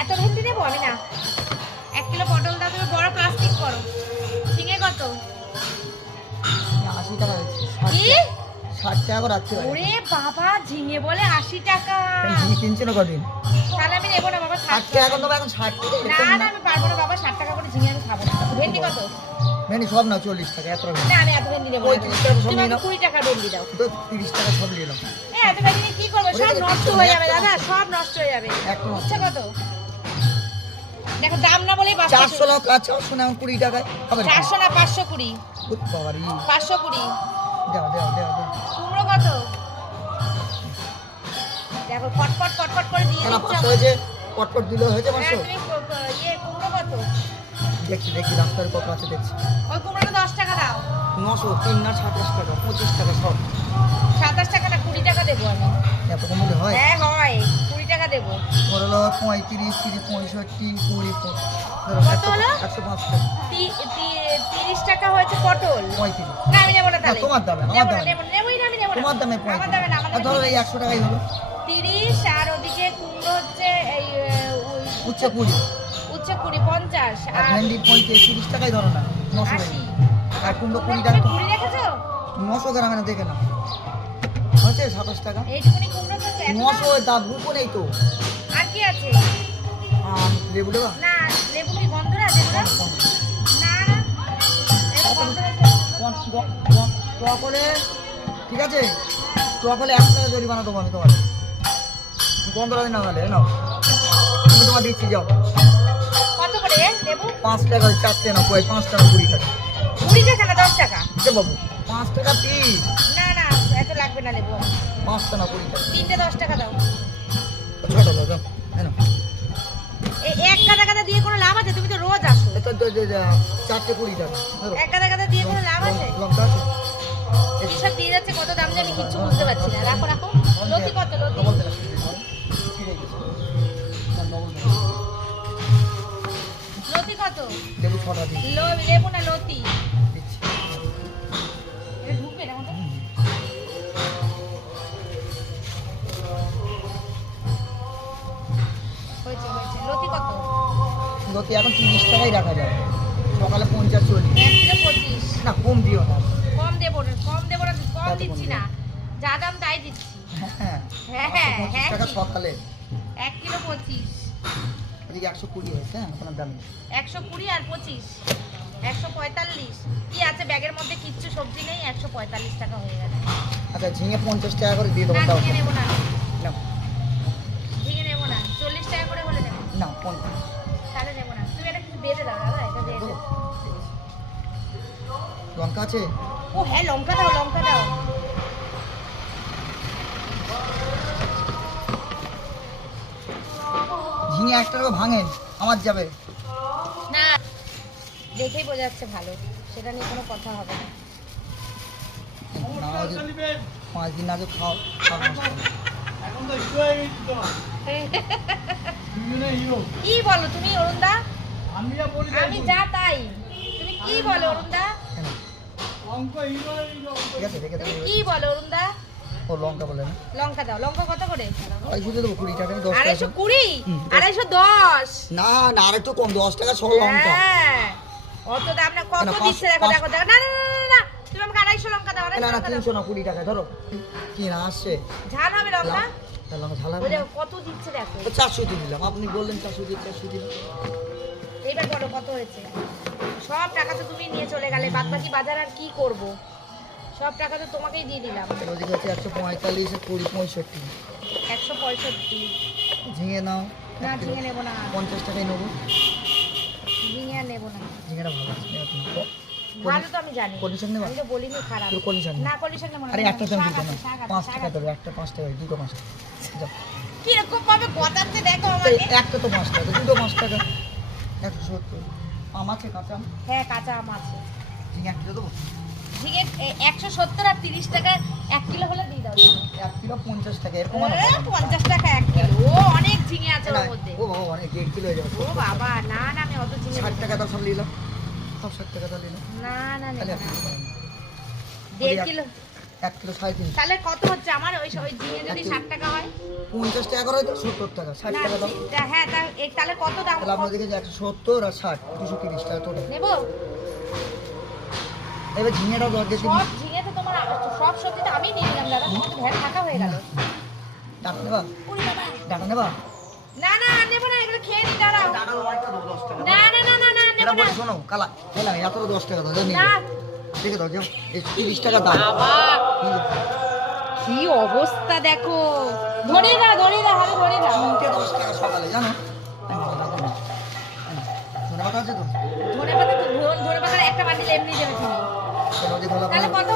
এত ভেন্ডি দেবো আমি না। এক কিলো পটল দাও তুমি বড় প্লাস্টিক করো। ঝিঙে কত? আশি টাকা কি? ষাট টাকা করে বাবা ঝিঙে বলে আশি টাকা। তাহলে আমি নেব না এখন ষাট আমি পারব না বাবা ষাট টাকা করে ঝিঙে আমি কত? সব চল্লিশ টাকা এত আমি এত নেব টাকা কুড়ি টাকা দাও। তিরিশ টাকা কি করব? সব নষ্ট হয়ে যাবে দাদা সব নষ্ট হয়ে যাবে। কত? দেখো দাম না বলেই চারশো লাখ কাছে শোনা কুড়ি টাকায় না। চারশো না পাঁচশো কুড়ি। পাঁচশো কুড়ি। দেও দেও দেও দেও। কুমড়ো কত? দেখো ফটফট ফটফট করে দিয়ে দিচ্ছ। হয়েছে? পটপট দিলে হয়েছে হ্যাঁ, ক- ইয়ে কুমড়ো কত? দেখছি দেখছি রাস্তার কত আছে দেখছি। ওই কুমড়োটা দশ টাকা দাও। নশো তিন না সাতাশ টাকা পঁচিশ টাকা সব। সাতাশ টাকা না কুড়ি টাকা দেবো। পঁয়ত্রিশ তিরিশ পঁয়ষট্টি কুড়ি একশো- পাঁচ তিরিশ টাকা হয়েছে পটল। পঁয়ত্রিশ। না আমি নেব না তোমার দামে, আমার দামে। নেবোই না আমি নেব তোমার দামে আমার দামে না আমার পঁয়ত্রিশ আর ধরো এই একশো টাকাই হলো। তিরিশ আর ওদিকে কুমড়ো হচ্ছে এই উচ্ছে কুড়ি। উচ্ছে কুড়ি পঞ্চাশ আর আর ভেন্ডি পঁয়ত্রিশ তিরিশ টাকাই ধরো না নশো আর কুমড়ো কুড়ি টাকা কুড়ি রেখেছো? নশো গ্রামে না দেখে না হয়েছে সাতাশ টাকা? এইটুকুনি কুমড়ো তো এত নশো দাম। রূপো নেই তো। আর কি আছে? আর লেবু দেবা? না লেবু কি গন্ধ আছে এগুলো? না। না আছে। টক হলে ঠিক আছে? টক হলে এক টাকা জরিমানা দেবো আমি তোমার দিন না হলে নাও। আমি তোমার দিচ্ছি যাও। কত করে লেবু? পাঁচ টাকা চারটে না পাঁচ টাকা কুড়ি টাকা। কুড়ি টাকা না দশ টাকা। বাবু পাঁচ টাকা পিস না না লাগবে না লেবু আমার। পাঁচ টাকা কুড়ি টাকা তিনটে দশ টাকা দাও। ছটা দাও দাও এক গাদা গাদা দিয়ে কোনো লাভ আছে? তুমি তো রোজ আসো। যে- যে চারটে কুড়ি টাকা। এক গাদা গাদা দিয়ে কোনো লাভ আছে? লঙ্কা- লঙ্কা আছে? এসব দিয়ে যাচ্ছে কত দাম দিয়ে আমি কিচ্ছু বুঝতে পারছি না। রাখো রাখো। লতি কত লতি। না, দেনা। লতি কত? লেবু ছটা লেবু না লতি? লতি এখন তিরিশ টাকাই রাখা যাবে সকালে পঞ্চাশ চল্লিশ। না কম দিও না। কম দেবো না কম দেবো না কম দিচ্ছি না। যা দাম তাই দিচ্ছি। হ্যাঁ হ্যাঁ হ্যাঁ পঁচিশ টাকা সকালে। এক কিলো পঁচিশ। এদিকে একশো কুড়ি হয়েছে হ্যাঁ আপনার দামে। একশো কুড়ি আর পঁচিশ। একশো পঁয়তাল্লিশ। কি আছে ব্যাগের মধ্যে? কিচ্ছু সবজি নেই একশো পঁয়তাল্লিশ টাকা হয়ে গেছে আচ্ছা ঝিঙে পঞ্চাশ টাকা করে দিয়ে দেবো না। লঙ্কা আছে ও হ্যাঁ লঙ্কা দাও লঙ্কা দাও। ঝিঙে একটা ভাঙেন আমার যাবে। না দেখেই বোঝা যাচ্ছে ভালো। সেটা নিয়ে কোনো কথা হবে না। পাঁচ দিন আগে খাও খাও। নষ্ট হবে। কি বলো তুমি অরুণদা? আমি যা আমি যা তাই। তুমি কি বলো অরুণদা? কি বলো অরুণদা? ও লঙ্কা বলে না। লঙ্কা দাও লঙ্কা কত করে? আড়াইশো দিয়ে দেবো কুড়ি টাকা দশ আড়াইশো কুড়ি? আড়াইশো দশ? না না আর একটু কম দশ টাকা সব লঙ্কা। হ্যাঁ। অত দাম না কত দিচ্ছে দেখো দেখো দেখো। না না না, না, না তুমি আমাকে আড়াইশো লঙ্কা দাও না না তিনশো না কুড়ি টাকা ধরো। কি না আসছে? ঝাল হবে লঙ্কা? কত দিচ্ছে দেখো। চারশো দিলাম। আপনি বললেন চারশো দিয়ে চারশো দিলাম। এইবার বলো কত হয়েছে? সব টাকা তো তুমি নিয়ে চলে গেলে বাদ বাকি বাজার আর কি করব? সব টাকা তো তোমাকেই দিয়ে দিলাম। ওদিকে হচ্ছে একশো পঁয়তাল্লিশ কুড়ি পঁয়ষট্টি। একশো পঁয়ষট্টি। ঝিঙে নাও। না ঝিঙে নেব না। পঞ্চাশ টাকায় নেব। ঝিঙে আর নেব না। ঝিঙেটা ভালো আছে। ভালো তো আমি জানি। কন্ডিশন নেবা? আমি তো বলিনি খারাপ। কন্ডিশন না কন্ডিশন নেব আরে একটা দাম দিতে না আছে, পাঁচ টাকা আছে। দেবে একটা পাঁচ টাকা দুটো পাঁচ টাকা। কীরকম ভাবে কথাতে দেখো আমাকে? একটা তো পাঁচ টাকা দুটো পাঁচ টাকা। একশো সত্তর। আম আছে কাঁচা আম? হ্যাঁ কাঁচা আম আছে। ঝিঙে এক কিলো দেবো? ঝিঙে একশো সত্তর আর তিরিশ টাকায় এক কিলো হলে দিয়ে দাও। এক কিলো পঞ্চাশ টাকা এরকম। পঞ্চাশ টাকা এক কিলো। ও অনেক ঝিঙে আছে ওর মধ্যে। ও বাবা অনেক দেড় কিলো হয়ে যাবে। ও বাবা না না আমি অত ঝিঙে ষাট টাকা দাও সব নিলাম সব ষাট টাকা দাও নিলাম না না না। দেড় কিলো। এক কিলো সাড়ে তিনশো। তাহলে কত হচ্ছে আমার? ওই ওই ঝিঙে যদি ষাট টাকা হয়? পঞ্চাশ টাকা করে সত্তর টাকা ষাট টাকা দাও। হ্যাঁ তাহলে কত দাম? তাহলে আপনার একশো সত্তর আর ষাট দুশো তিরিশ টাকা টোটাল নেব? এবার ঝিঙেটা দশ সব ঝিঙে তো তোমার সব সবজি তো আমি নিয়ে নিলাম দাদা। তোমার তো ভ্যাট থাকা হয়ে গেল। ডাটা নেবা? ডাটা নেবা? না না নেব না এগুলো খেয়ে নি দাঁড়াও। না না না না না নেব না। শোনো কালা। এত দশ টাকা নিয়ে দাও যাও। তিরিশ টাকা দাম। কি অবস্থা দেখো। ধরে দাও ধরে দাও হাতে ধরে দাও। তিনটে দশ টাকা সকালে জানো? আমি পাতা আছে তো? ধরে পাতা তো ধরে- ধরে পাতার একটা বান্ডিল এমনি দেবে তুমি। তাহলে কত